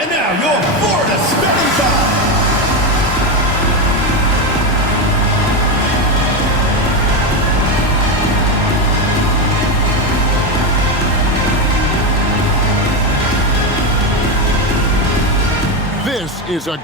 And now your Florida spinning five. This is a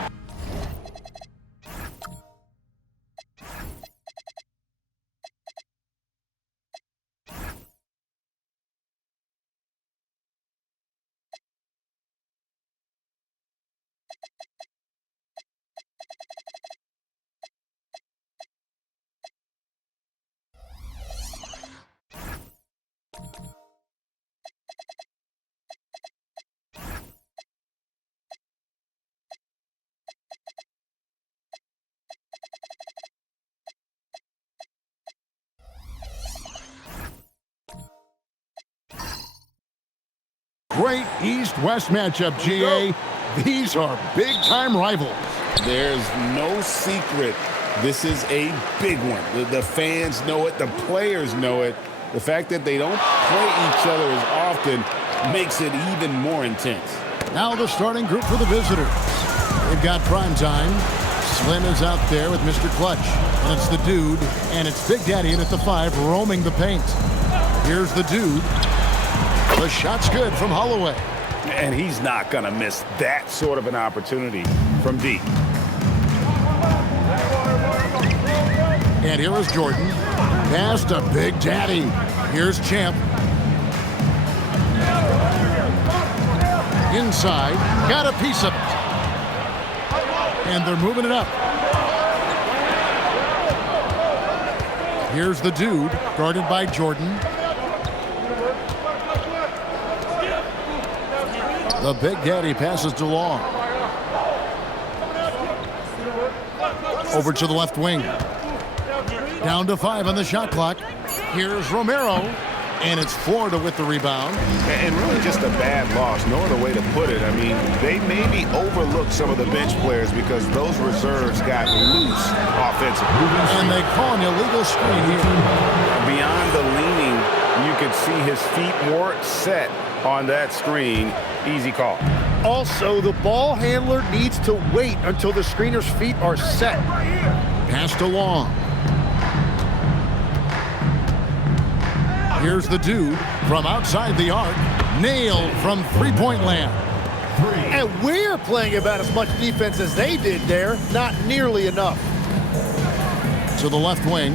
great East-West matchup, GA. These are big-time rivals. There's no secret. This is a big one. The fans know it. The players know it. The fact that they don't play each other as often makes it even more intense. Now the starting group for the visitors. They've got prime time. Slim is out there with Mr. Clutch. And it's the Dude. And it's Big Daddy in at the 5 roaming the paint. Here's the Dude. The shot's good from Holloway. And he's not going to miss that sort of an opportunity from deep. And here is Jordan. Pass to Big Daddy. Here's Champ. Inside. Got a piece of it. And they're moving it up. Here's the Dude, guarded by Jordan. The Big Daddy passes to Long. Over to the left wing. Down to 5 on the shot clock. Here's Romero. And it's Florida with the rebound. And really just a bad loss. No other way to put it. I mean, they maybe overlooked some of the bench players because those reserves got loose offensively. And they call an illegal screen here. Beyond the leaning, you could see his feet weren't set on that screen. Easy call. Also, the ball handler needs to wait until the screener's feet are set. Pass to Long. Here's the Dude from outside the arc. Nailed from three-point land. And we're playing about as much defense as they did there. Not nearly enough. To the left wing.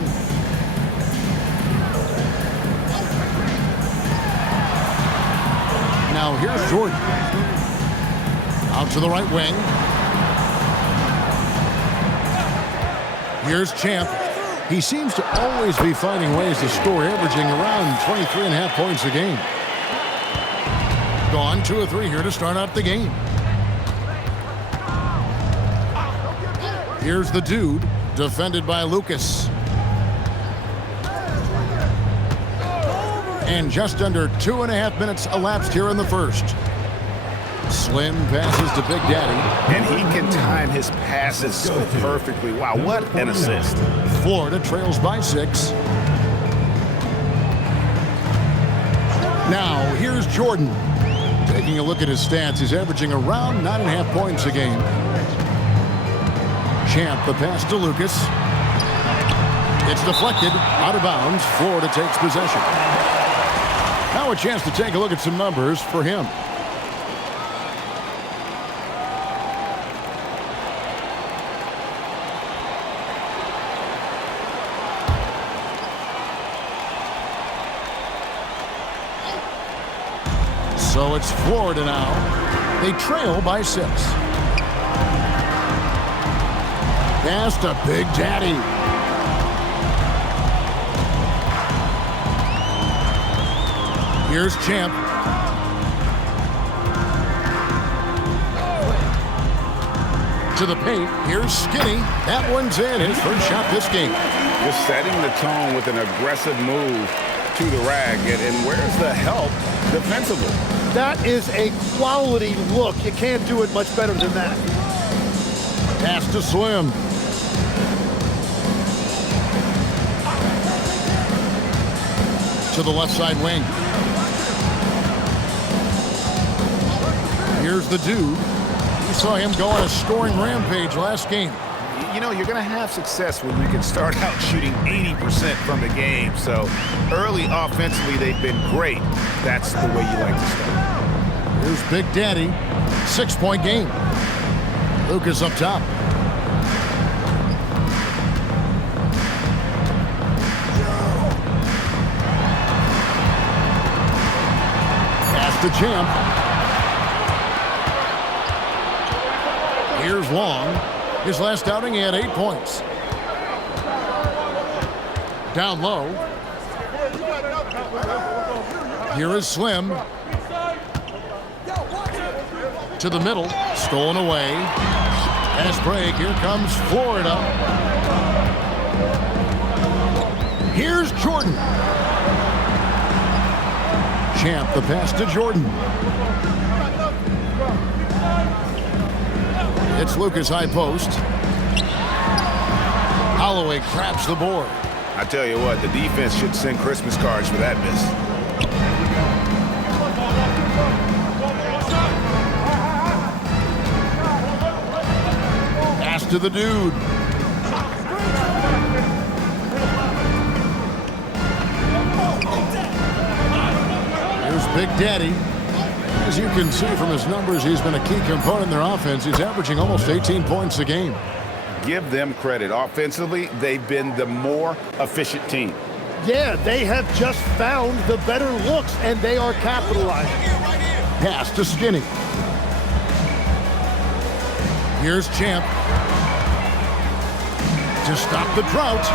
Now here's Jordan. Out to the right wing. Here's Champ. He seems to always be finding ways to score, averaging around 23.5 points a game. Gone 2 of 3 here to start out the game. Here's the Dude, defended by Lucas. And just under 2.5 minutes elapsed here in the first. Slim passes to Big Daddy. And he can time his passes so perfectly. Wow, what an assist. Florida trails by 6. Now, here's Jordan. Taking a look at his stats, he's averaging around 9.5 points a game. Champ, the pass to Lucas. It's deflected, out of bounds. Florida takes possession. Now a chance to take a look at some numbers for him. So it's Florida now. They trail by 6. Pass to Big Daddy. Here's Champ. To the paint. Here's Skinny. That one's in. His first shot this game. Just setting the tone with an aggressive move to the rack. And where's the help defensively? That is a quality look. You can't do it much better than that. Pass to Slim. To the left side wing. Here's the Dude. saw him go on a scoring rampage last game. You know, you're going to have success when you can start out shooting 80% from the game. So early offensively, they've been great. That's the way you like to start. Here's Big Daddy. 6-point game. Lucas up top. Pass to Champ. Here's Long. His last outing, he had 8 points. Down low. Here is Slim. To the middle. Stolen away. Pass break. Here comes Florida. Here's Jordan. Champ, the pass to Jordan. It's Lucas high post. Holloway grabs the board. I tell you what, the defense should send Christmas cards for that miss. Pass to the dude. Here's Big Daddy. As you can see from his numbers, he's been a key component in their offense. He's averaging almost 18 points a game. Give them credit. Offensively, they've been the more efficient team. Yeah, they have just found the better looks, and they are capitalizing. Pass to Skinny. Here's Champ. To stop the drought.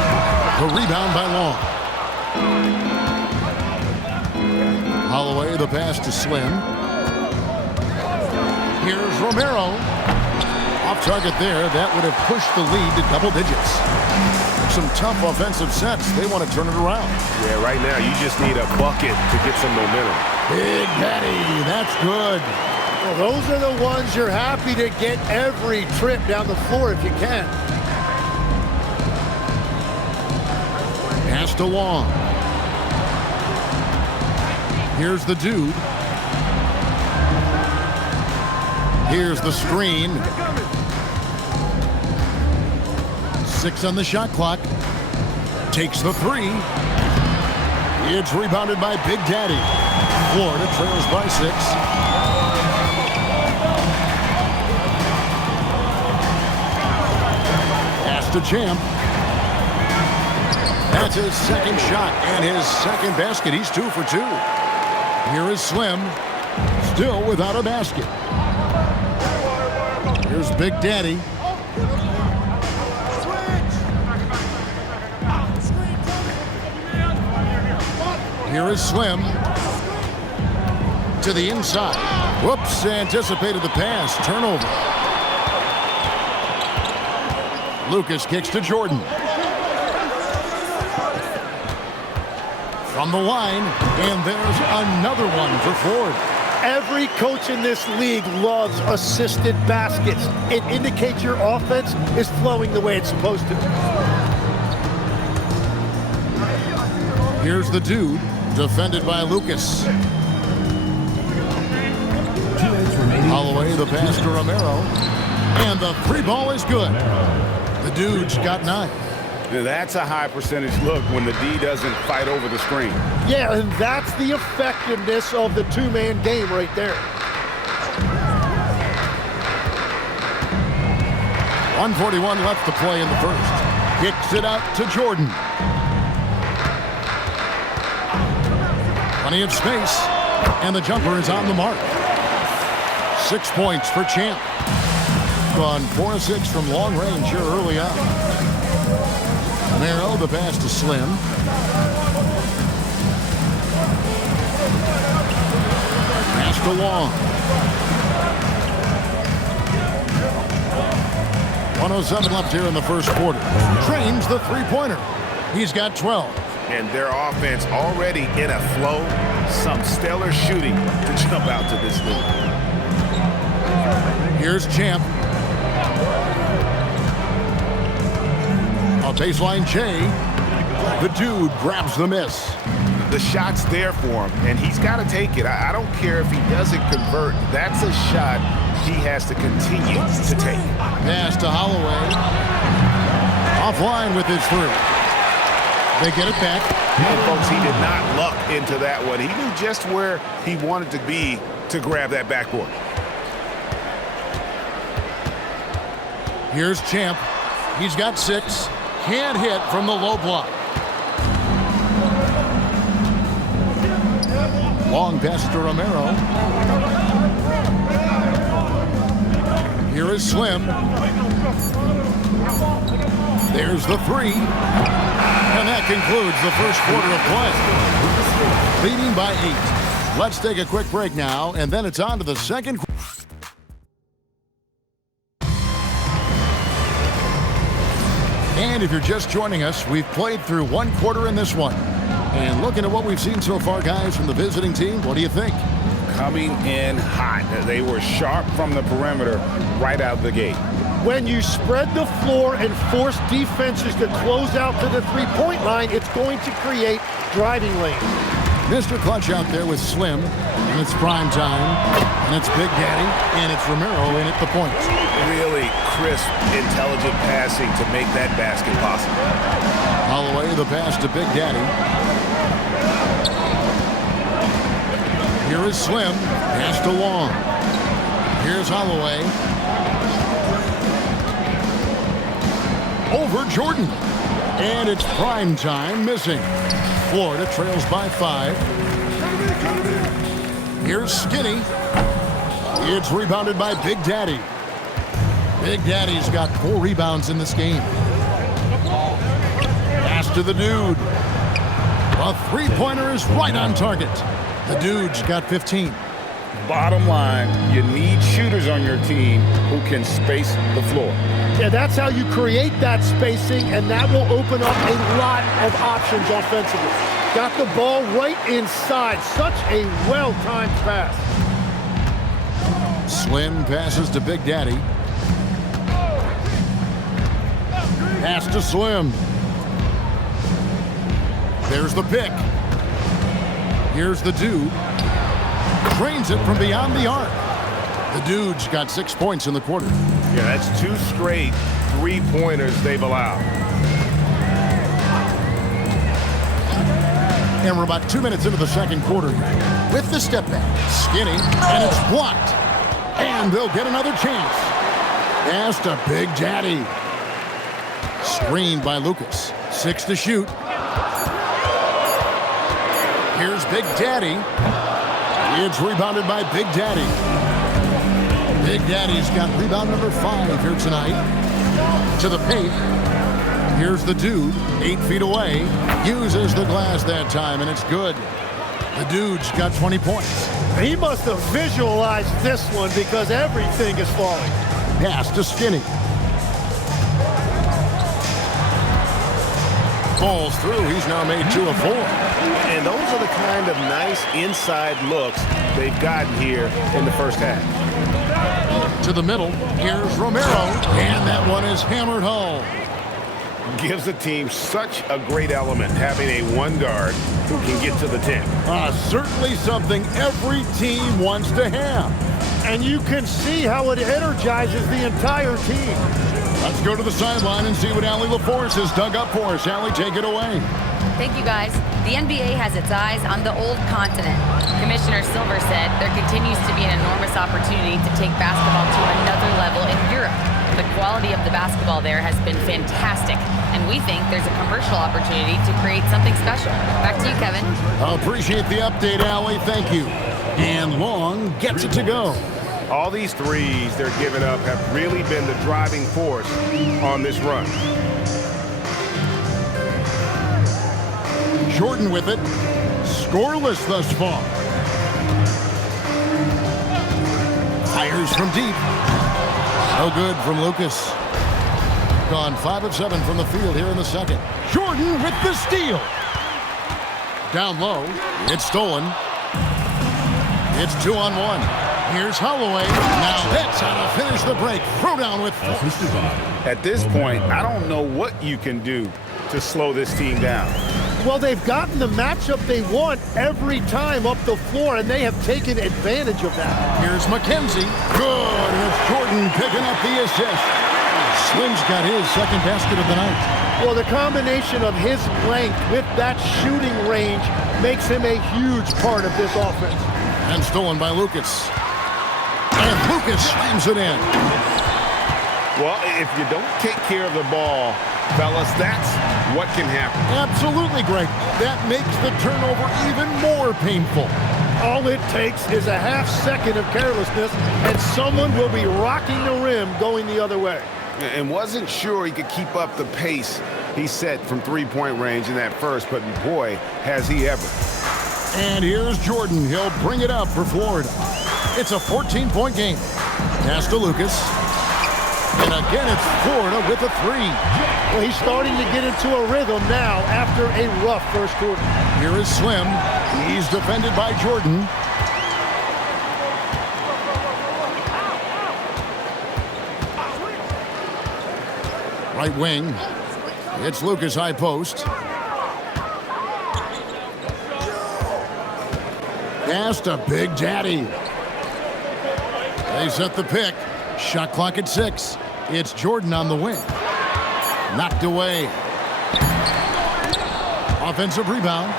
The rebound by Long. Holloway, the pass to Slim. Here's Romero. Off target there. That would have pushed the lead to double digits. Some tough offensive sets. They want to turn it around. Yeah, right now you just need a bucket to get some momentum. Big Daddy. That's good. Well, those are the ones you're happy to get every trip down the floor if you can. Pass to Long. Here's the dude. Here's the screen. 6 on the shot clock. Takes the 3. It's rebounded by Big Daddy. Florida trails by 6. Pass to Champ. That's his second shot and his second basket. He's 2 for 2. Here is Slim. Still without a basket. Here's Big Daddy. Here is Slim. To the inside. Whoops, anticipated the pass. Turnover. Lucas kicks to Jordan. From the line, and there's another one for Ford. Every coach in this league loves assisted baskets. It indicates your offense is flowing the way it's supposed to. Here's the dude, defended by Lucas. Holloway, the pass to Romero. And the 3 ball is good. The dude's got 9. That's a high percentage look when the D doesn't fight over the screen. Yeah, and that's the effectiveness of the two-man game right there. 1:41 left to play in the first. Kicks it out to Jordan. Plenty of space, and the jumper is on the mark. 6 points for Champ. Gone 4 of 6 from long range here early on. Romero, the pass to Slim. Pass to Long. 1:07 left here in the first quarter. Trains the three-pointer. He's got 12. And their offense already in a flow. Some stellar shooting to jump out to this lead. Here's Champ. A baseline J. The dude grabs the miss. The shot's there for him, and he's got to take it. I don't care if he doesn't convert. That's a shot he has to continue to take. Pass to Holloway. Offline with his three. They get it back. And folks, he did not luck into that one. He knew just where he wanted to be to grab that backboard. Here's Champ. He's got 6. Can't hit from the low block. Long pass to Romero. Here is Slim. There's the 3. And that concludes the first quarter of play. Leading by 8. Let's take a quick break now, and then it's on to the second quarter. And if you're just joining us, we've played through one quarter in this one. And looking at what we've seen so far, guys, from the visiting team, what do you think? Coming in hot. They were sharp from the perimeter right out the gate. When you spread the floor and force defenses to close out to the three-point line, it's going to create driving lanes. Mr. Clutch out there with Slim, and it's prime time, and it's Big Daddy, and it's Romero in at the point. Really crisp, intelligent passing to make that basket possible. Holloway, the pass to Big Daddy. Here is Slim, pass to Long. Here's Holloway. Over Jordan. And it's prime time missing. Florida trails by 5. Here's Skinny. It's rebounded by Big Daddy. Big Daddy's got 4 rebounds in this game. Pass to the dude. A three-pointer is right on target. The dude's got 15. Bottom line, you need shooters on your team who can space the floor. Yeah, that's how you create that spacing, and that will open up a lot of options offensively. Got the ball right inside. Such a well-timed pass. Slim passes to Big Daddy. Pass to Slim. There's the pick. Here's the dude. Drains it from beyond the arc. The dude's got 6 points in the quarter. Yeah, that's 2 straight three-pointers they've allowed. And we're about 2 minutes into the second quarter with the step back. Skinny, and it's blocked. And they'll get another chance. Pass to Big Daddy. Screened by Lucas. 6 to shoot. Here's Big Daddy. It's rebounded by Big Daddy. Big Daddy's got rebound number 5 here tonight. To the paint. Here's the dude, 8 feet away. Uses the glass that time, and it's good. The dude's got 20 points. He must have visualized this one because everything is falling. Pass to Skinny. Falls through. He's now made 2 of 4. And those are the kind of nice inside looks they've gotten here in the first half. To the middle. Here's Romero. And that one is hammered home. Gives the team such a great element having a one guard who can get to the 10. Certainly something every team wants to have. And you can see how it energizes the entire team. Let's go to the sideline and see what Allie LaForce has dug up for us. Allie, take it away. Thank you, guys. The NBA has its eyes on the old continent. Commissioner Silver said there continues to be an enormous opportunity to take basketball to another level in Europe. The quality of the basketball there has been fantastic, and we think there's a commercial opportunity to create something special. Back to you, Kevin. I appreciate the update, Allie. Thank you. And Long gets it to go. All these threes they're giving up have really been the driving force on this run. Jordan with it. Scoreless thus far. Fires from deep. No good from Lucas. Gone 5 of 7 from the field here in the second. Jordan with the steal. Down low. It's stolen. It's 2-on-1. Here's Holloway. Now that's how to finish the break. Throw down with 4. At this point, I don't know what you can do to slow this team down. Well, they've gotten the matchup they want every time up the floor, and they have taken advantage of that. Here's McKenzie. Good. And it's Jordan picking up the assist. Slim's got his second basket of the night. Well, the combination of his length with that shooting range makes him a huge part of this offense. And stolen by Lucas. And Lucas slams it in. Well, if you don't take care of the ball, fellas, that's what can happen. Absolutely, Greg. That makes the turnover even more painful. All it takes is a half second of carelessness, and someone will be rocking the rim going the other way. And wasn't sure he could keep up the pace he set from three-point range in that first, but boy, has he ever. And here's Jordan. He'll bring it up for Florida. It's a 14-point game. Pass to Lucas. And again, it's Florida with a three. Well, he's starting to get into a rhythm now after a rough first quarter. Here is Slim. He's defended by Jordan. Right wing. It's Lucas high post. Pass to Big Daddy. They set the pick. Shot clock at 6. It's Jordan on the wing. Knocked away. Offensive rebound.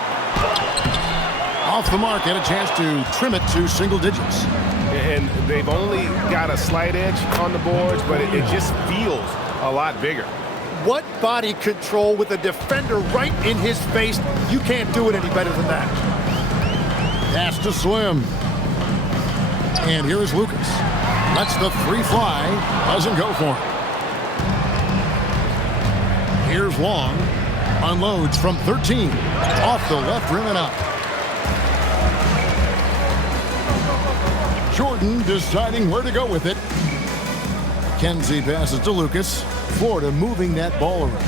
Off the mark. Had a chance to trim it to single digits. And they've only got a slight edge on the boards, but it just feels a lot bigger. What body control with a defender right in his face? You can't do it any better than that. Pass to Slim. And here is Lucas. Lets the three fly. Doesn't go for him. Here's Long. Unloads from 13. Off the left rim and up. Jordan deciding where to go with it. Kenzie passes to Lucas. Florida moving that ball around.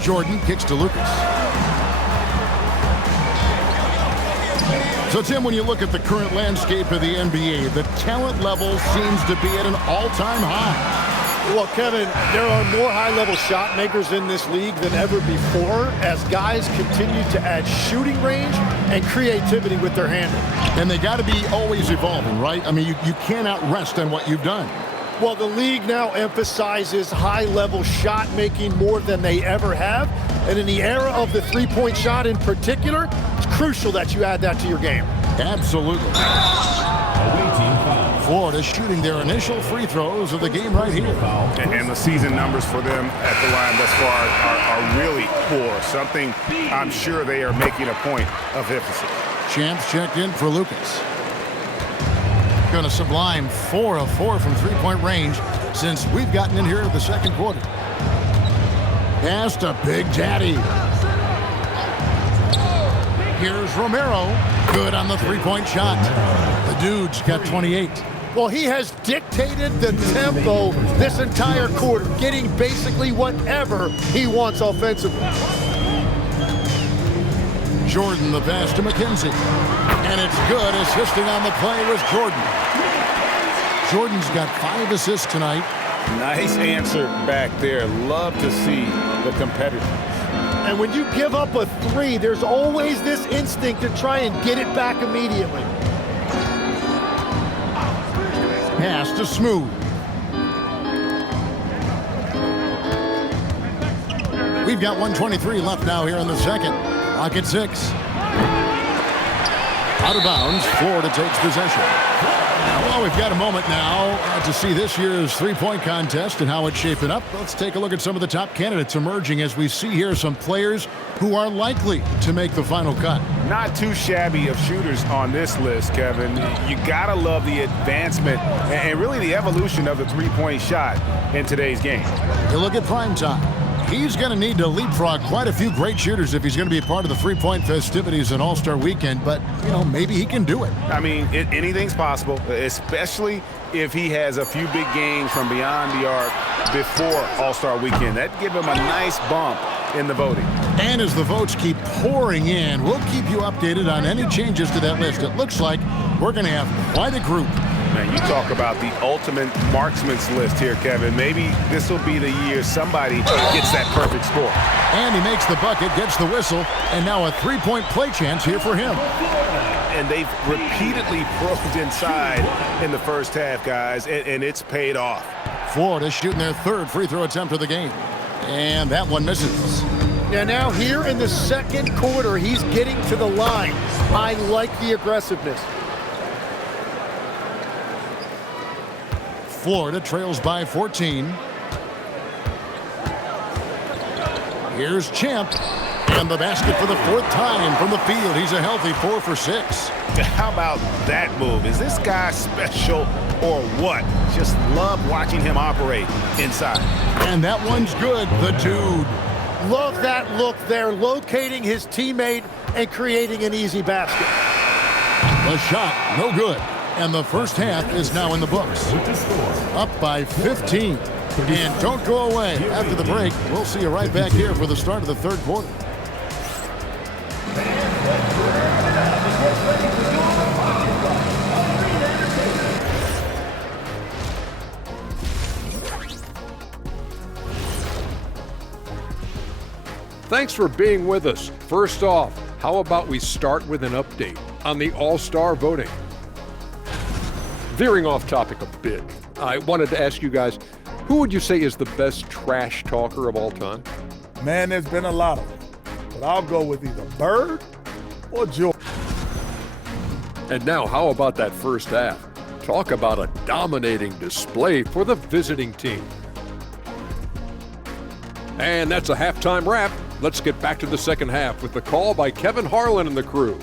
Jordan kicks to Lucas. So, Tim, when you look at the current landscape of the NBA, the talent level seems to be at an all-time high. Well, Kevin, there are more high-level shot makers in this league than ever before as guys continue to add shooting range and creativity with their handle. And they got to be always evolving, right? I mean, you cannot rest on what you've done. Well, the league now emphasizes high-level shot making more than they ever have. And in the era of the three-point shot in particular, it's crucial that you add that to your game. Absolutely. Florida shooting their initial free throws of the game right here. And the season numbers for them at the line thus far are really poor. Something I'm sure they are making a point of emphasis. Champs checked in for Lucas. Going to sublime 4 of 4 from three-point range since we've gotten in here to the second quarter. Pass to Big Daddy. Here's Romero. Good on the three-point shot. The dude's got 28. Well, he has dictated the tempo this entire quarter, getting basically whatever he wants offensively. Jordan the pass to McKenzie. And it's good. Assisting on the play was Jordan. Jordan's got 5 assists tonight. Nice answer back there. Love to see the competitors. And when you give up a 3, there's always this instinct to try and get it back immediately. Pass to Smooth. We've got 1:23 left now here in the second. Clock at 6. Out of bounds. Florida takes possession. Well, we've got a moment now to see this year's three-point contest and how it's shaping up. Let's take a look at some of the top candidates emerging as we see here some players who are likely to make the final cut. Not too shabby of shooters on this list, Kevin. You gotta love the advancement and really the evolution of the three-point shot in today's game. You look at prime time. He's going to need to leapfrog quite a few great shooters if he's going to be a part of the three-point festivities and All-Star Weekend, but, you know, maybe he can do it. I mean, anything's possible, especially if he has a few big games from beyond the arc before All-Star Weekend. That'd give him a nice bump in the voting. And as the votes keep pouring in, we'll keep you updated on any changes to that list. It looks like we're going to have quite a group Man, you talk about the ultimate marksman's list here, Kevin. Maybe this will be the year somebody gets that perfect score. And he makes the bucket, gets the whistle, and now a three-point play chance here for him. And they've repeatedly probed inside in the first half, guys, and it's paid off. Florida shooting their third free throw attempt of the game. And that one misses. Yeah, now here in the second quarter, he's getting to the line. I like the aggressiveness. Florida trails by 14. Here's Champ. And the basket for the fourth time from the field. He's a healthy 4 for 6. How about that move? Is this guy special or what? Just love watching him operate inside. And that one's good. The dude. Love that look there, locating his teammate and creating an easy basket. The shot, no good. And the first half is now in the books. Up by 15. And don't go away. After the break, we'll see you right back here for the start of the third quarter. Thanks for being with us. First off, how about we start with an update on the All-Star voting? Veering off topic a bit, I wanted to ask you guys, who would you say is the best trash talker of all time? Man, there's been a lot of them, but I'll go with either Bird or Jordan. And now, how about that first half? Talk about a dominating display for the visiting team. And that's a halftime wrap. Let's get back to the second half with the call by Kevin Harlan and the crew.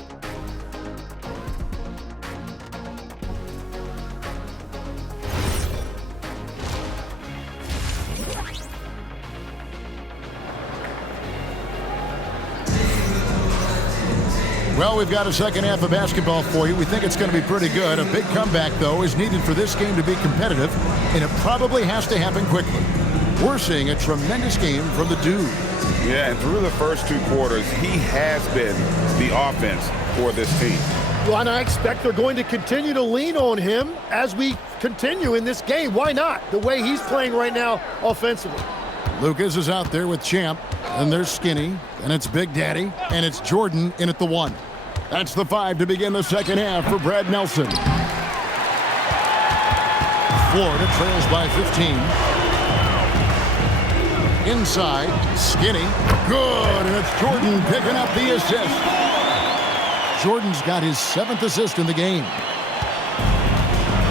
Well, we've got a second half of basketball for you. We think it's going to be pretty good. A big comeback, though, is needed for this game to be competitive, and it probably has to happen quickly. We're seeing a tremendous game from the dude. Yeah, and through the first two quarters, he has been the offense for this team. Well, and I expect they're going to continue to lean on him as we continue in this game. Why not? The way he's playing right now offensively. Lucas is out there with Champ, and there's Skinny, and it's Big Daddy, and it's Jordan in at the 1. That's the 5 to begin the second half for Brad Nelson. Florida trails by 15. Inside, Skinny, good, and it's Jordan picking up the assist. Jordan's got his 7th assist in the game.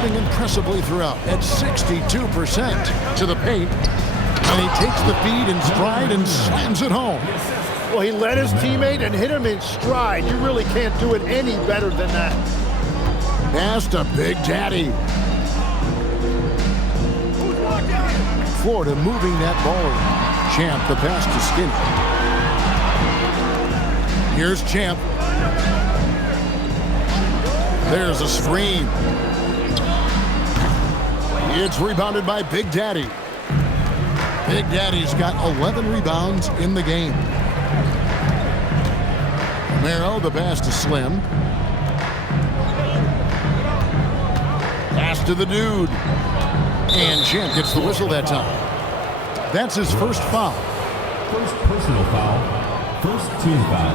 Moving impressively throughout at 62% to the paint. And he takes the feed in stride and slams it home. Well, he led his teammate and hit him in stride. You really can't do it any better than that. Pass to Big Daddy. Florida moving that ball around. Champ, the pass to Skinny. Here's Champ. There's a screen. It's rebounded by Big Daddy. Big Daddy's got 11 rebounds in the game. Romero, the pass to Slim. Pass to the dude. And Champ gets the whistle that time. That's his first foul. First personal foul. First team foul.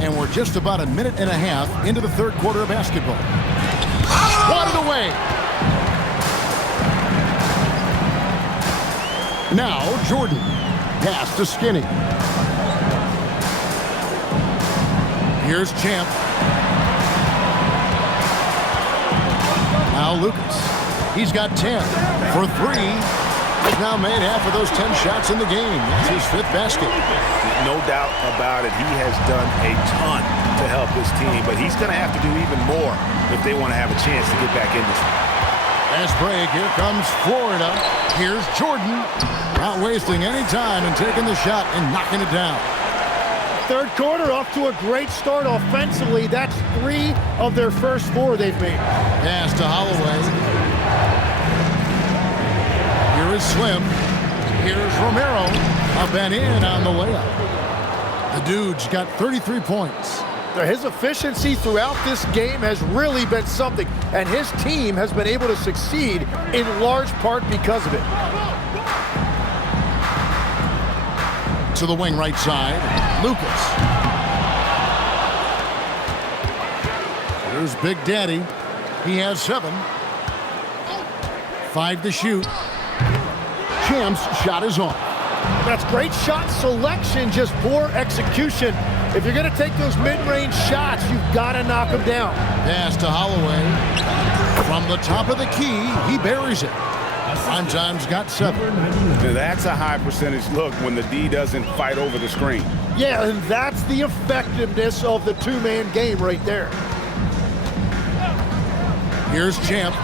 And we're just about a minute and a half into the third quarter of basketball. Swatted away. Now Jordan. Pass to Skinny. Here's Champ. Now Lucas. He's got 10 for 3. He's now made half of those 10 shots in the game. That's his 5th basket. No doubt about it. He has done a ton to help his team, but he's going to have to do even more if they want to have a chance to get back in this one. Fast break. Here comes Florida. Here's Jordan. Not wasting any time and taking the shot and knocking it down. Third quarter off to a great start offensively. That's 3 of their first 4 they've made. Pass to Holloway. Here is Slim. Here's Romero. Up and in on the layup. The dude's got 33 points. His efficiency throughout this game has really been something, and his team has been able to succeed in large part because of it. To the wing right side, Lucas. Here's Big Daddy. He has 7. 5 to shoot. Champ's shot is off. That's great shot selection, just poor execution. If you're going to take those mid-range shots, you've got to knock them down. Pass to Holloway. From the top of the key, he buries it. Primetime's got 7. That's a high percentage look when the D doesn't fight over the screen. Yeah, and that's the effectiveness of the two-man game right there. Here's Champ.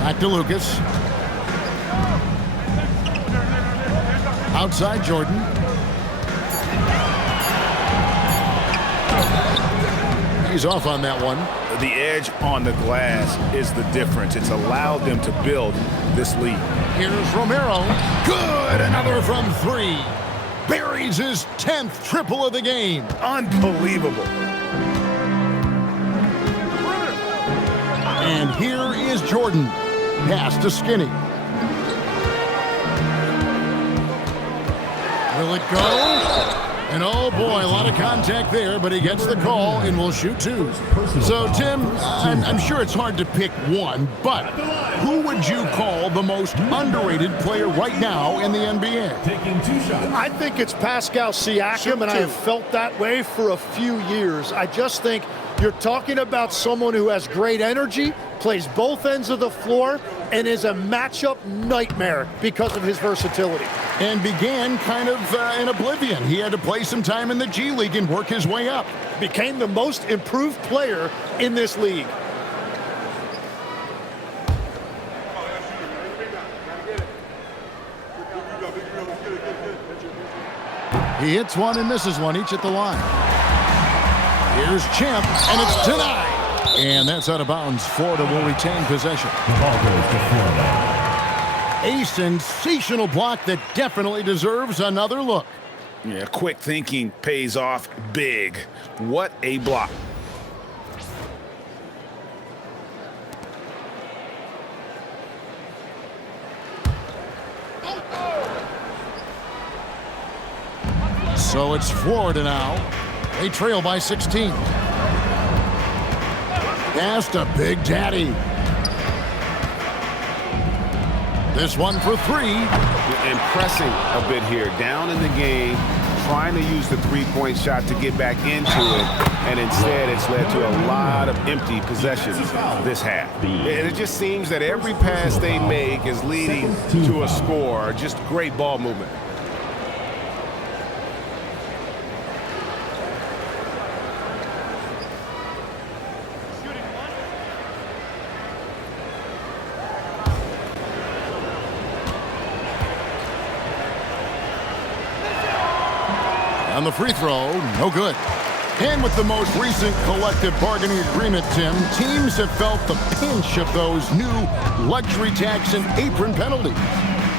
Back to Lucas. Outside Jordan. He's off on that one. The edge on the glass is the difference. It's allowed them to build this lead. Here's Romero. Good. Another from 3. Buries his 10th triple of the game. Unbelievable. And here is Jordan. Pass to Skinny. Will it go? And oh boy, a lot of contact there, but he gets the call and will shoot 2. So Tim, I'm sure it's hard to pick one, but who would you call the most underrated player right now in the NBA? Taking 2 shots. I think it's Pascal Siakam, and I have felt that way for a few years. I just think you're talking about someone who has great energy, plays both ends of the floor, and is a matchup nightmare because of his versatility. And began kind of in oblivion. He had to play some time in the G League and work his way up. Became the most improved player in this league. He hits one and misses one, each at the line. Here's Champ, and it's denied. And that's out of bounds. Florida will retain possession. The ball goes to Florida. A sensational block that definitely deserves another look. Yeah, quick thinking pays off big. What a block. So it's Florida now. They trail by 16. Pass to Big Daddy. This one for 3. Impressing a bit here. Down in the game, trying to use the three-point shot to get back into it, and instead it's led to a lot of empty possessions this half. And it just seems that every pass they make is leading to a score. Just great ball movement. On the free throw, no good. And with the most recent collective bargaining agreement, Tim, teams have felt the pinch of those new luxury tax and apron penalties.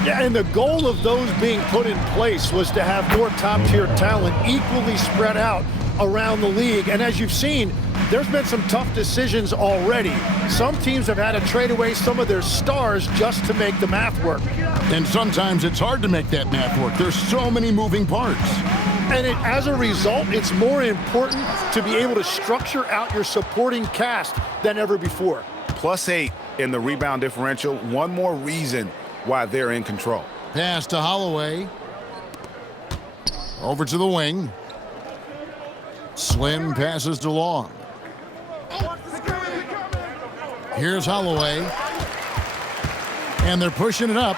Yeah, and the goal of those being put in place was to have more top-tier talent equally spread out around the league. And as you've seen, there's been some tough decisions already. Some teams have had to trade away some of their stars just to make the math work. And sometimes it's hard to make that math work. There's so many moving parts. And as a result, it's more important to be able to structure out your supporting cast than ever before. +8 in the rebound differential. One more reason why they're in control. Pass to Holloway. Over to the wing. Slim passes to Long. Here's Holloway. And they're pushing it up.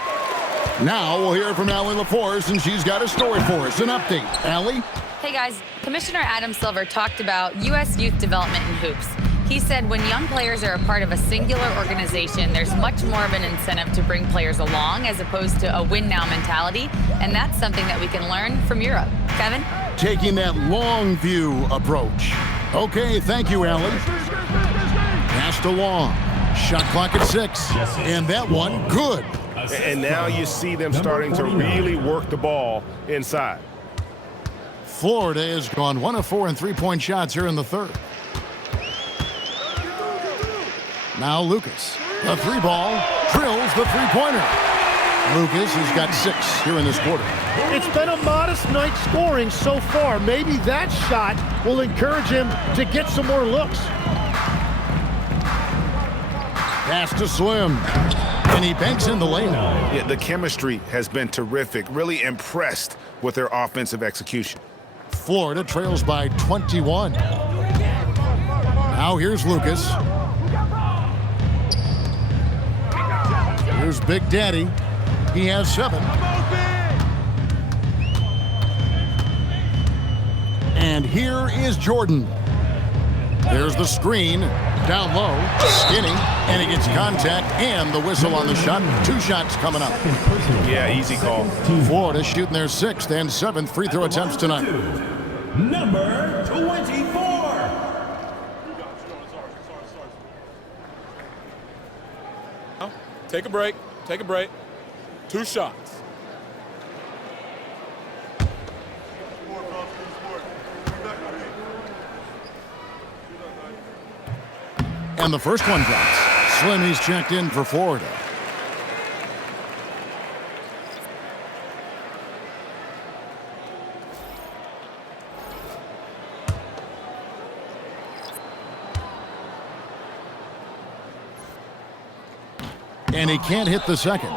Now we'll hear from Allie LaForce, and she's got a story for us. An update. Allie? Hey guys, Commissioner Adam Silver talked about U.S. youth development in hoops. He said when young players are a part of a singular organization, there's much more of an incentive to bring players along as opposed to a win-now mentality, and that's something that we can learn from Europe. Kevin? Taking that long view approach. Okay, thank you, Allie. Pass to Long. Shot clock at 6. And that one, good. And now you see them starting to really work the ball inside. Florida has gone 1 of 4 in three-point shots here in the third. Now Lucas, the three ball, drills the three-pointer. Lucas has got 6 here in this quarter. It's been a modest night scoring so far. Maybe that shot will encourage him to get some more looks. Pass to Slim, and he banks in the layup. Yeah, the chemistry has been terrific. Really impressed with their offensive execution. Florida trails by 21. Now here's Lucas. Here's Big Daddy. He has 7. And here is Jordan. There's the screen. Down low. Skinny. And he gets contact and the whistle on the shot. 2 shots coming up. Yeah, easy call. Florida shooting their 6th and 7th free throw attempts tonight. Number 24. Take a break. Take a break. 2 shots. And the first one drops. Slimmy's checked in for Florida. And he can't hit the second.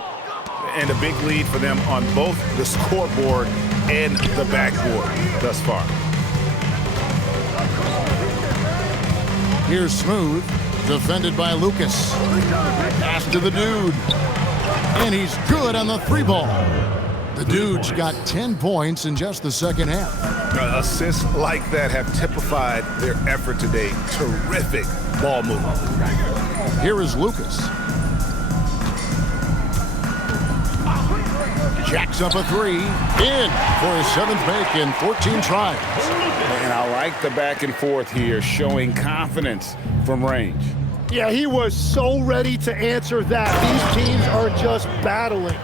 And a big lead for them on both the scoreboard and the backboard thus far. Here's Smooth, defended by Lucas. Pass to the dude. And he's good on the 3 ball. The dude's got 10 points in just the second half. Assists like that have typified their effort today. Terrific ball movement. Here is Lucas. Jacks up a 3. In for his 7th make in 14 tries. And I like the back and forth here, showing confidence from range. Yeah, he was so ready to answer that. These teams are just battling.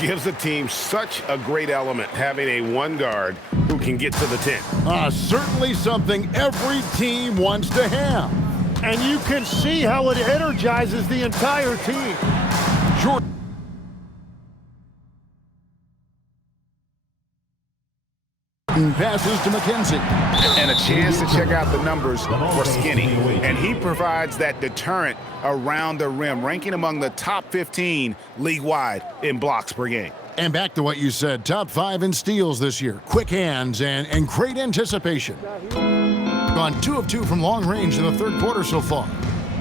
Gives the team such a great element, having a 1 guard who can get to the 10. Certainly something every team wants to have. And you can see how it energizes the entire team. Jordan passes to McKenzie. And a chance to check out the numbers for Skinny. And he provides that deterrent around the rim, ranking among the top 15 league-wide in blocks per game. And back to what you said, top 5 in steals this year. Quick hands and great anticipation. Gone 2 of 2 from long range in the third quarter so far.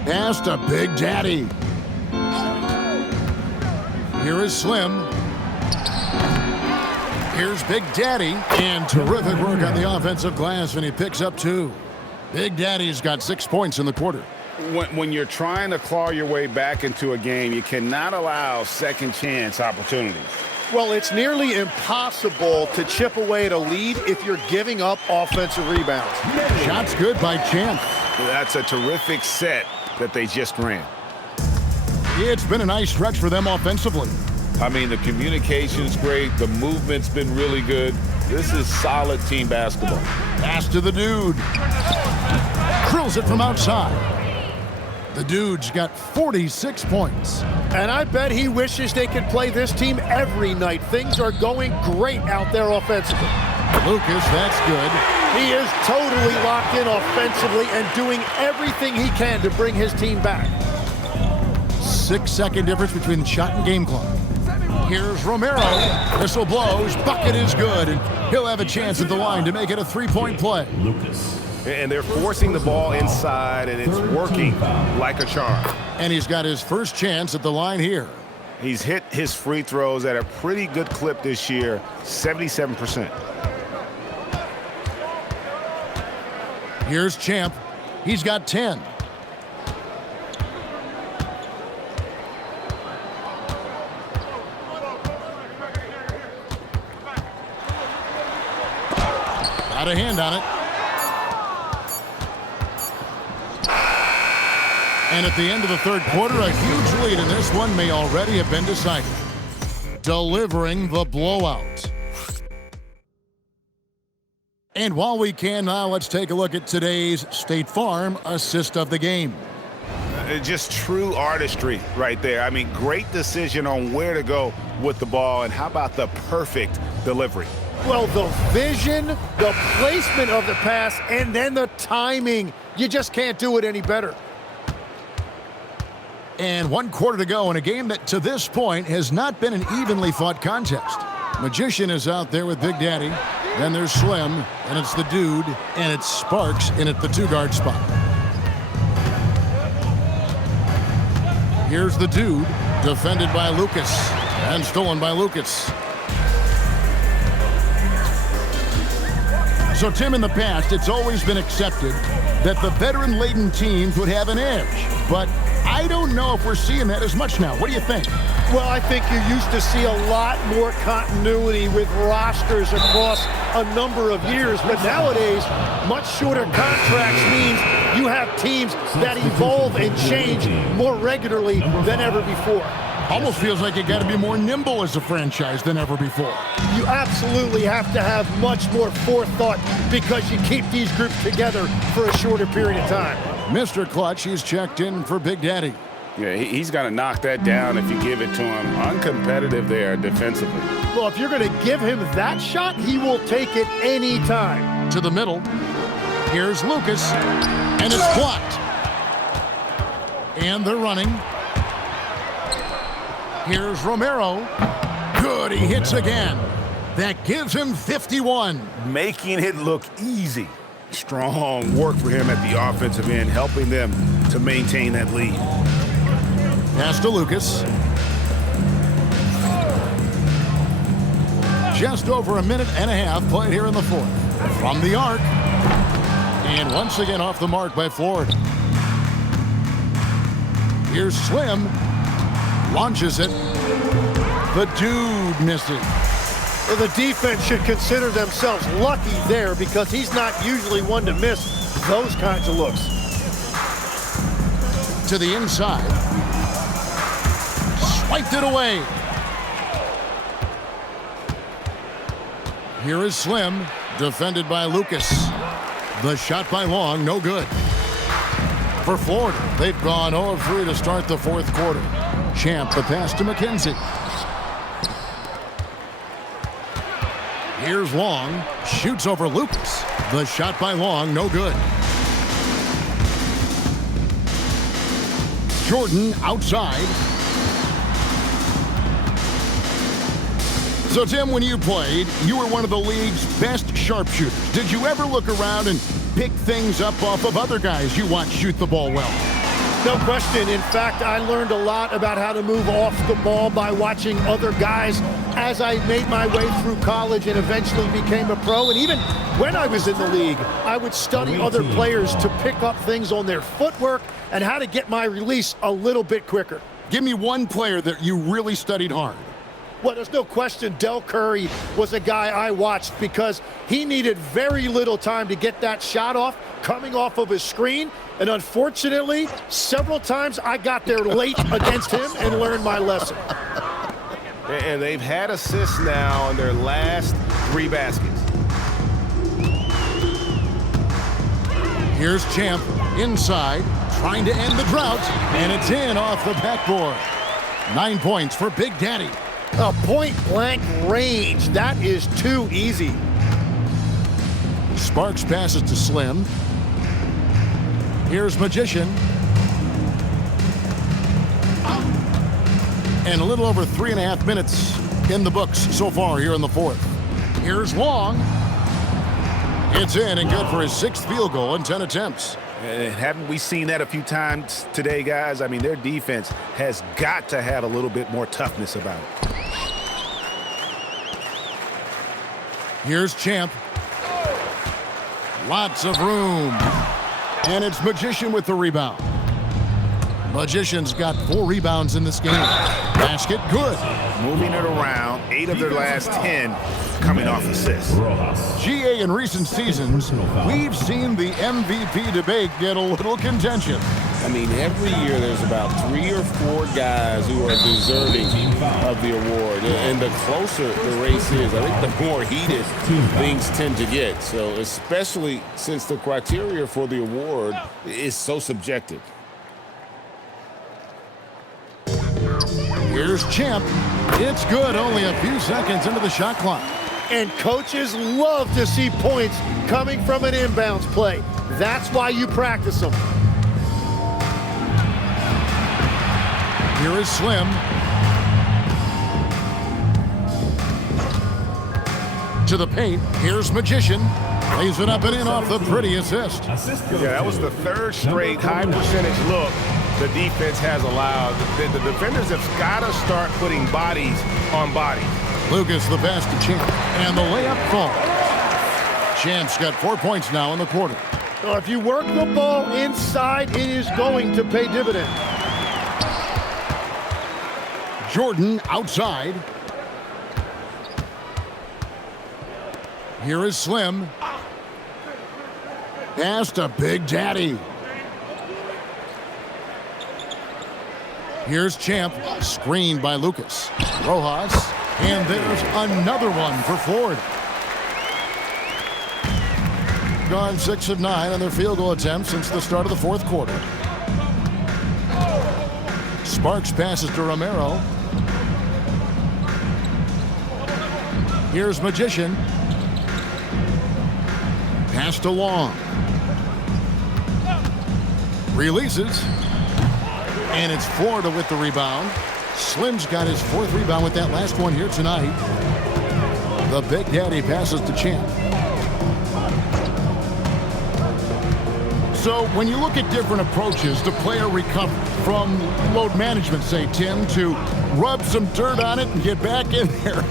Pass to Big Daddy. Here is Slim. Here's Big Daddy, and terrific work on the offensive glass, and he picks up 2. Big Daddy's got 6 points in the quarter. When you're trying to claw your way back into a game, you cannot allow second chance opportunities. Well, it's nearly impossible to chip away at a lead if you're giving up offensive rebounds. Shot's good by Champ. That's a terrific set that they just ran. It's been a nice stretch for them offensively. I mean, the communication's great. The movement's been really good. This is solid team basketball. Pass to the dude. Drills it from outside. The dude's got 46 points. And I bet he wishes they could play this team every night. Things are going great out there offensively. Lucas, that's good. He is totally locked in offensively and doing everything he can to bring his team back. 6-second difference between shot and game clock. Here's Romero. Whistle blows. Bucket is good. And he'll have a chance at the line to make it a 3-point play. Lucas. And they're forcing the ball inside, and it's working like a charm. And he's got his first chance at the line here. He's hit his free throws at a pretty good clip this year, 77%. Here's Champ. He's got 10. Got a hand on it. And at the end of the third quarter, a huge lead, and this one may already have been decided. Delivering the blowout. And while we can now, let's take a look at today's State Farm assist of the game. Just true artistry right there. I mean, great decision on where to go with the ball, and how about the perfect delivery? Well, the vision, the placement of the pass, and then the timing. You just can't do it any better. And 1 quarter to go in a game that to this point has not been an evenly fought contest. Magician is out there with Big Daddy. Then there's Slim, and it's the Dude, and it's Sparks in at the 2-guard spot. Here's the Dude, defended by Lucas, and stolen by Lucas. So, Tim, in the past, it's always been accepted that the veteran-laden teams would have an edge, but I don't know if we're seeing that as much now. What do you think? Well, I think you used to see a lot more continuity with rosters across a number of years, but nowadays, much shorter contracts means you have teams that evolve and change more regularly than ever before. Almost feels like you got to be more nimble as a franchise than ever before. You absolutely have to have much more forethought because you keep these groups together for a shorter period of time. Mr. Clutch, he's checked in for Big Daddy. Yeah, he's got to knock that down if you give it to him. Uncompetitive there defensively. Well, if you're going to give him that shot, he will take it any time. To the middle. Here's Lucas, and it's blocked. And they're running. Here's Romero. Good, he hits again. That gives him 51. Making it look easy. Strong work for him at the offensive end, helping them to maintain that lead. Pass to Lucas. Just over a minute and a half played here in the fourth. From the arc. And once again off the mark by Florida. Here's Slim. Launches it. The Dude misses. Well, the defense should consider themselves lucky there because he's not usually one to miss those kinds of looks. To the inside. Swiped it away. Here is Slim, defended by Lucas. The shot by Long, no good. For Florida, they've gone 0-3 to start the fourth quarter. Champ, the pass to McKenzie. Here's Long, shoots over Lucas. The shot by Long, no good. Jordan outside. So, Tim, when you played, you were one of the league's best sharpshooters. Did you ever look around and pick things up off of other guys you watch shoot the ball well? No question. In fact, I learned a lot about how to move off the ball by watching other guys as I made my way through college and eventually became a pro. And even when I was in the league, I would study other players to pick up things on their footwork and how to get my release a little bit quicker. Give me one player that you really studied hard. Well, there's no question Del Curry was a guy I watched because he needed very little time to get that shot off coming off of his screen. And unfortunately, several times I got there late against him and learned my lesson. And they've had assists now on their last 3 baskets. Here's Champ inside, trying to end the drought, and it's in off the backboard. 9 points for Big Daddy. A point-blank range. That is too easy. Sparks passes to Slim. Here's Magician. And a little over 3.5 minutes in the books so far here in the fourth. Here's Long. It's in and good for his 6th field goal in 10 attempts. Haven't we seen that a few times today, guys? I mean, their defense has got to have a little bit more toughness about it. Here's Champ. Lots of room. And it's Magician with the rebound. Magician's got 4 rebounds in this game. Basket good. Moving it around, 8 of their last 10 coming off assists. GA in recent seasons, we've seen the MVP debate get a little contentious. I mean, every year there's about 3 or 4 guys who are deserving of the award. And the closer the race is, I think the more heated things tend to get. So especially since the criteria for the award is so subjective. Here's Champ. It's good, only a few seconds into the shot clock. And coaches love to see points coming from an inbounds play. That's why you practice them. Here is Slim. To the paint. Here's Magician. Lays it up and in off the pretty assist. Yeah, that was the 3rd straight high percentage look the defense has allowed. The defenders have got to start putting bodies on bodies. Lucas the pass to Champ. And the layup falls. Champ's got 4 points now in the quarter. Well, if you work the ball inside, it is going to pay dividends. Jordan outside. Here is Slim. Pass to Big Daddy. Here's Champ, screened by Lucas. Rojas, and there's another one for Ford. Gone 6 of 9 on their field goal attempts since the start of the 4th quarter. Sparks passes to Romero. Here's Magician. Pass to Long. Releases. And it's Florida with the rebound. Slim's got his 4th rebound with that last one here tonight. The Big Daddy passes to Champ. So when you look at different approaches to player recovery, from load management, say, Tim, to rub some dirt on it and get back in there,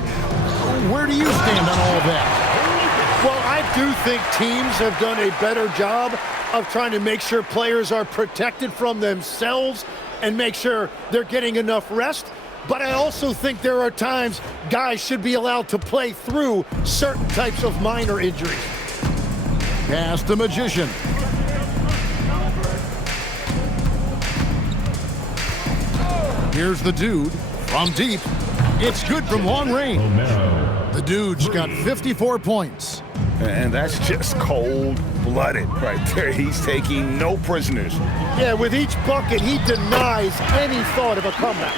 where do you stand on all of that? Well, I do think teams have done a better job of trying to make sure players are protected from themselves and make sure they're getting enough rest. But I also think there are times guys should be allowed to play through certain types of minor injuries. Pass the Magician. Here's the Dude from deep. It's good from long range. The Dude's got 54 points. And that's just cold-blooded right there. He's taking no prisoners. Yeah, with each bucket, he denies any thought of a comeback.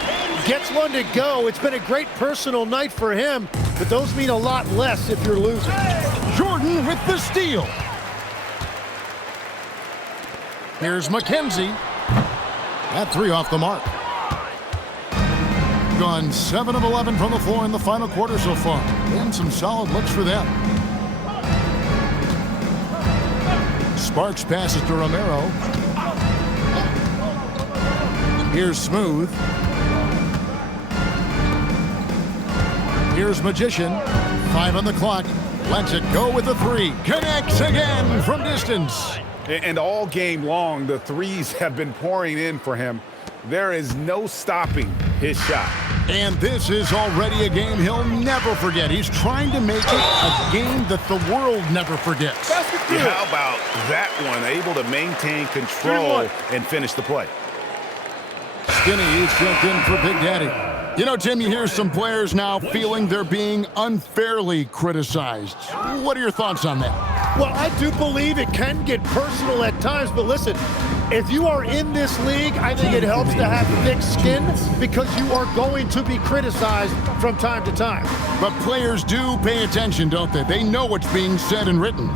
Gets one to go. It's been a great personal night for him, but those mean a lot less if you're losing. Jordan with the steal. Here's McKenzie. That 3 off the mark. Gone 7 of 11 from the floor in the final quarter so far. And some solid looks for them. Sparks passes to Romero. Here's Smooth. Here's Magician. 5 on the clock. Lets it go with the 3. Connects again from distance. And all game long, the threes have been pouring in for him. There is no stopping his shot. And this is already a game he'll never forget. He's trying to make it a game that the world never forgets. Yeah, how about that one? Able to maintain control and finish the play. Skinny is checked in for Big Daddy. You know, Tim, you hear some players now feeling they're being unfairly criticized. What are your thoughts on that? Well, I do believe it can get personal at times, but listen, if you are in this league, I think it helps to have thick skin because you are going to be criticized from time to time. But players do pay attention, don't they? They know what's being said and written.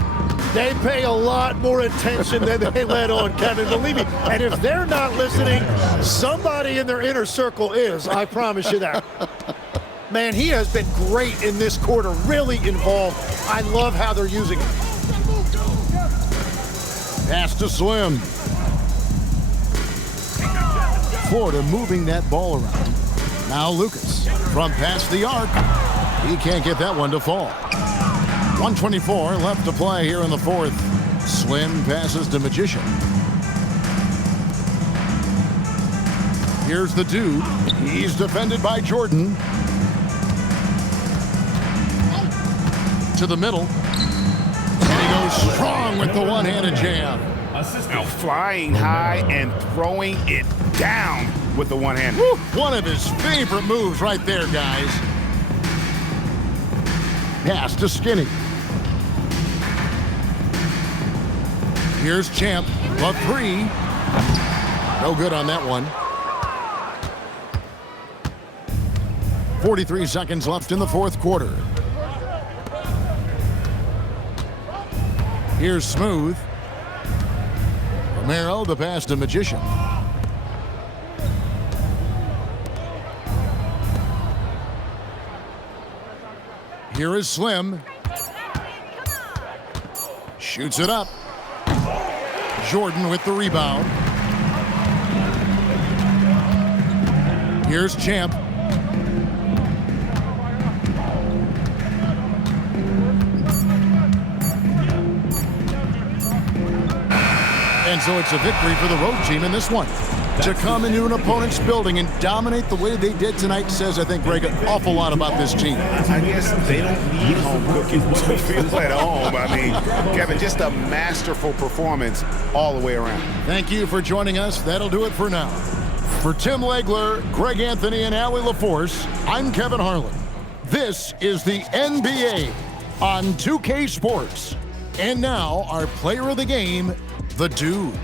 They pay a lot more attention than they let on, Kevin, believe me. And if they're not listening, somebody in their inner circle is, I promise you that. Man, he has been great in this quarter, really involved. I love how they're using it. Pass to Slim. Florida moving that ball around. Now Lucas from past the arc. He can't get that one to fall. 1:24 left to play here in the 4th. Slim passes to Magician. Here's the Dude. He's defended by Jordan. To the middle. And he goes strong with the one-handed jam. assistant. Now flying high and throwing it down with the one-hand. One of his favorite moves right there, guys. Pass to Skinny. Here's Champ. A three. No good on that one. 43 seconds left in the fourth quarter. Here's Smooth. Romero, the pass to Magician. Here is Slim. Shoots it up. Jordan with the rebound. Here's Champ. And so it's a victory for the road team in this one. To come into an opponent's building and dominate the way they did tonight says, I think, Greg, an awful lot about this team. I guess they don't need home cooking to feel at home. I mean, Kevin, just a masterful performance all the way around. Thank you for joining us. That'll do it for now. For Tim Legler, Greg Anthony, and Allie LaForce, I'm Kevin Harlan. This is the NBA on 2K Sports. And now, our player of the game, the Dude.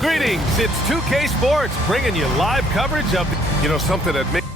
Greetings, it's 2K Sports bringing you live coverage of, something that makes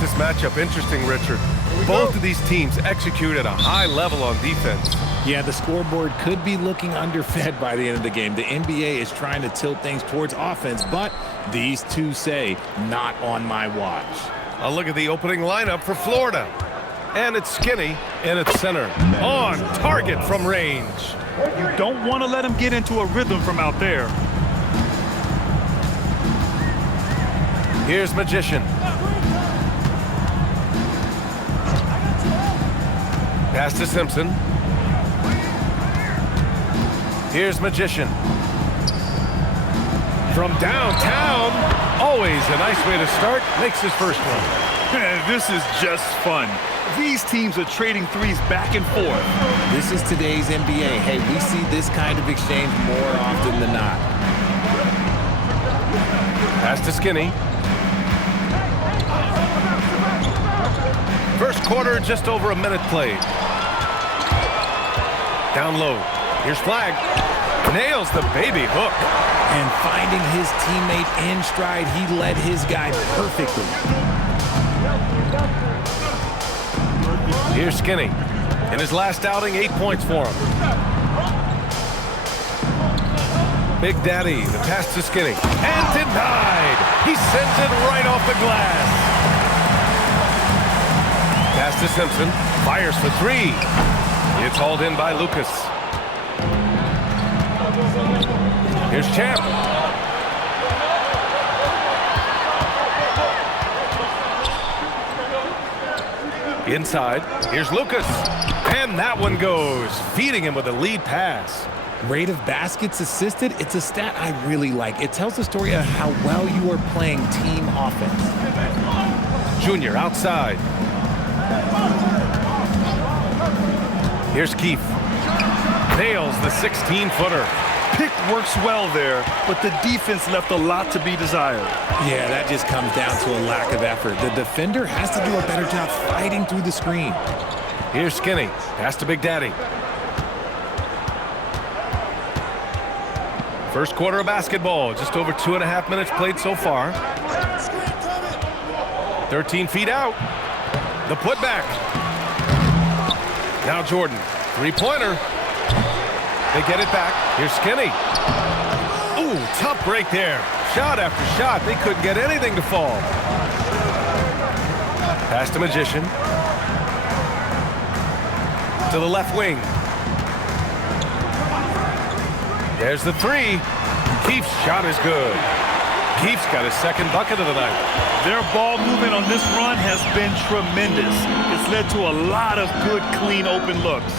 this matchup interesting, Richard. Both of these teams execute at a high level on defense. Yeah, the scoreboard could be looking underfed by the end of the game. The NBA is trying to tilt things towards offense, but these two say, not on my watch. A look at the opening lineup for Florida. And it's Skinny in its center. On target from range. You don't want to let him get into a rhythm from out there. Here's Magician. Pass to Simpson. Here's Magician. From downtown, always a nice way to start, makes his first one. This is just fun. These teams are trading threes back and forth. This is today's NBA. Hey, we see this kind of exchange more often than not. Pass to Skinny. First quarter, just over a minute played. Down low. Here's Flag. Nails the baby hook. And finding his teammate in stride, he led his guy perfectly. Here's Skinny. In his last outing, 8 points for him. Big Daddy, the pass to Skinny. And denied. He sends it right off the glass. Pass to Simpson. Fires for 3. It's hauled in by Lucas. Here's Champ. Inside. Here's Lucas. And that one goes. Feeding him with a lead pass. Rate of baskets assisted, it's a stat I really like. It tells the story of how well you are playing team offense. Junior outside. Here's Keefe. Nails the 16-footer. Pick works well there, but the defense left a lot to be desired. Yeah, that just comes down to a lack of effort. The defender has to do a better job fighting through the screen. Here's Skinny. Pass to Big Daddy. First quarter of basketball. Just over 2.5 minutes played so far. 13 feet out. The putback. Now Jordan. Three-pointer. They get it back. Here's Skinny. Ooh, tough break there. Shot after shot. They couldn't get anything to fall. Pass to Magician. To the left wing. There's the 3. Keefe's shot is good. Keefe's got his second bucket of the night. Their ball movement on this run has been tremendous. It's led to a lot of good, clean, open looks.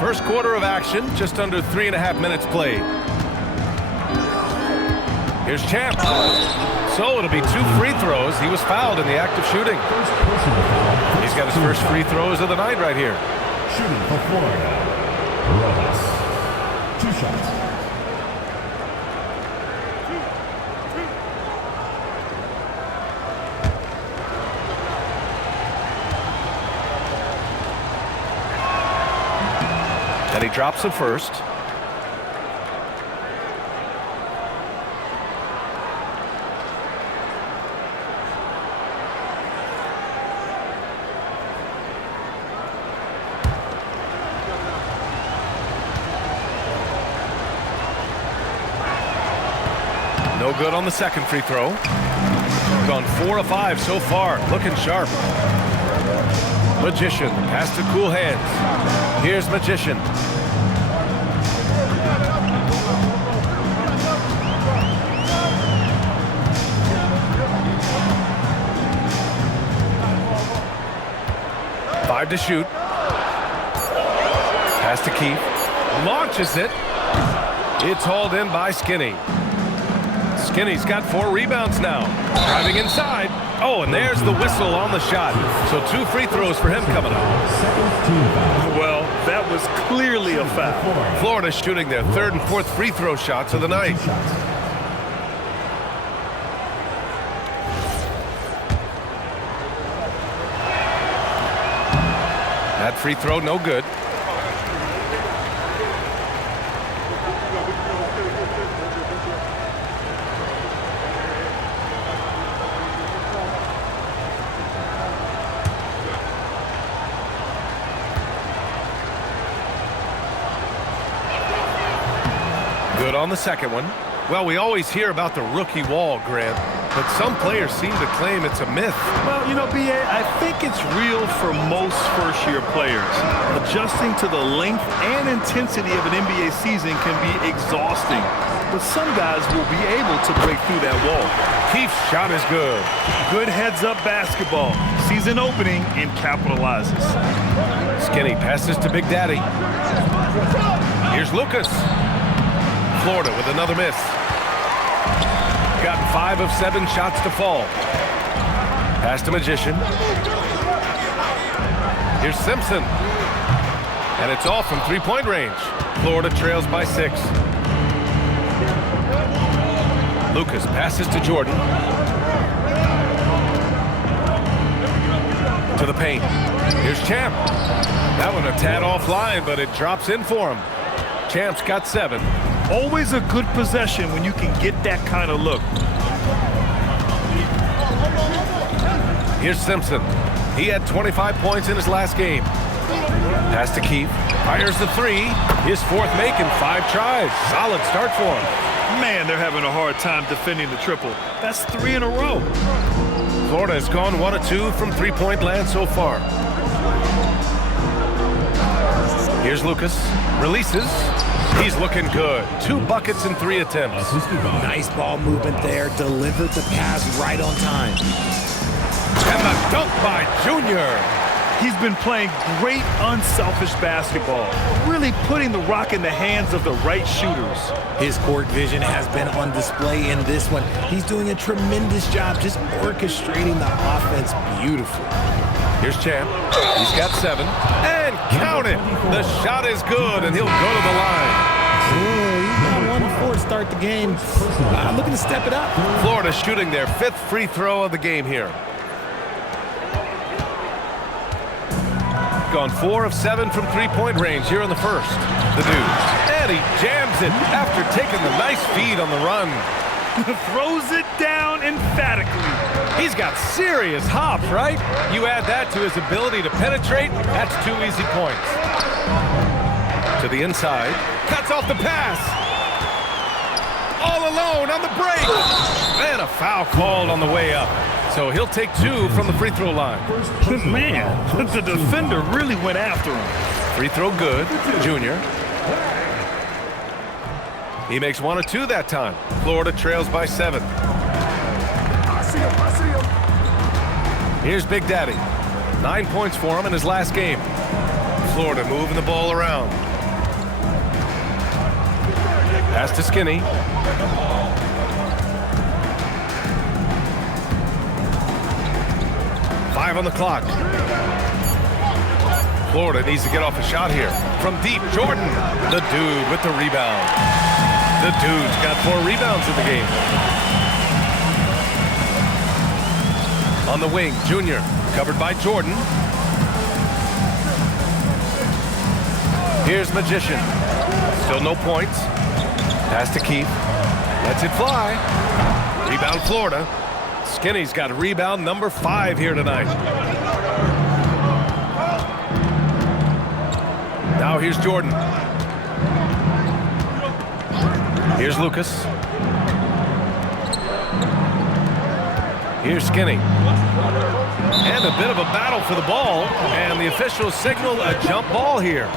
First quarter of action, just under 3.5 minutes played. Here's Champ. So it'll be 2 free throws. He was fouled in the act of shooting. He's got his first free throws of the night right here. Shooting for Florida, Rojas. 2 shots. And he drops it first. No good on the second free throw. Gone 4 of 5 so far. Looking sharp. Magician. Pass to cool hands. Here's Magician. Five to shoot. Pass to Keefe. Launches it. It's hauled in by Skinny. Skinny's got 4 rebounds now. Driving inside. Oh, and there's the whistle on the shot. So 2 free throws for him coming up. Well, that was clearly a foul. Florida shooting their 3rd and 4th free throw shots of the night. That free throw, no good. Good on the second one. Well, we always hear about the rookie wall, Grant, but some players seem to claim it's a myth. Well, you know, B.A., I think it's real for most first-year players. Adjusting to the length and intensity of an NBA season can be exhausting, but some guys will be able to break through that wall. Keefe's shot is good. Good heads-up basketball. Season opening and capitalizes. Skinny passes to Big Daddy. Here's Lucas. Florida with another miss. Got 5 of 7 shots to fall. Pass to Magician. Here's Simpson. And it's off from 3-point range. Florida trails by 6. Lucas passes to Jordan. To the paint. Here's Champ. That one a tad offline, but it drops in for him. Champ's got 7. Always a good possession when you can get that kind of look. Here's Simpson. He had 25 points in his last game. Pass to Keefe. Fires the 3. His 4th make in 5 tries. Solid start for him. Man, they're having a hard time defending the triple. That's 3 in a row. Florida has gone 1 of 2 from three-point land so far. Here's Lucas. Releases. He's looking good. 2 buckets in 3 attempts. Nice ball movement there. Delivered the pass right on time. And the dunk by Junior. He's been playing great, unselfish basketball, really putting the rock in the hands of the right shooters. His court vision has been on display in this one. He's doing a tremendous job just orchestrating the offense beautifully. Here's Champ. He's got 7. And count it. The shot is good, and he'll go to the line. He's got 1 of 4 to start the game. Looking to step it up. Florida shooting their 5th free throw of the game here. Gone 4 of 7 from three-point range here in the first. The dude. And he jams it after taking the nice feed on the run. Throws it down emphatically. He's got serious hops, right? You add that to his ability to penetrate, that's 2 easy points. To the inside. Cuts off the pass. All alone on the break. And a foul called on the way up. So he'll take 2 from the free throw line. Man, the defender really went after him. Free throw good. Junior. He makes 1 of 2 that time. Florida trails by 7. Here's Big Daddy. 9 points for him in his last game. Florida moving the ball around. Pass to Skinny. Five on the clock. Florida needs to get off a shot here. From deep, Jordan. The dude with the rebound. The dude's got 4 rebounds in the game. On the wing, Junior. Covered by Jordan. Here's Magician. Still no points. Pass to Keefe. Lets it fly. Rebound Florida. Skinny's got rebound number 5 here tonight. Now here's Jordan. Here's Lucas. Here's Skinny. And a bit of a battle for the ball. And the officials signal a jump ball here.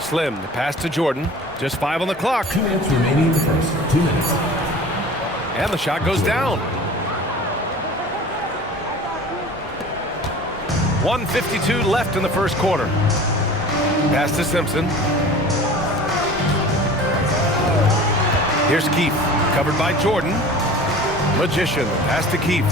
Slim, the pass to Jordan. Just 5 on the clock. 2 minutes remaining in the first. 2 minutes. And the shot goes down. 1:52 left in the first quarter. Pass to Simpson. Here's Keefe. Covered by Jordan. Magician. Pass to Keefe.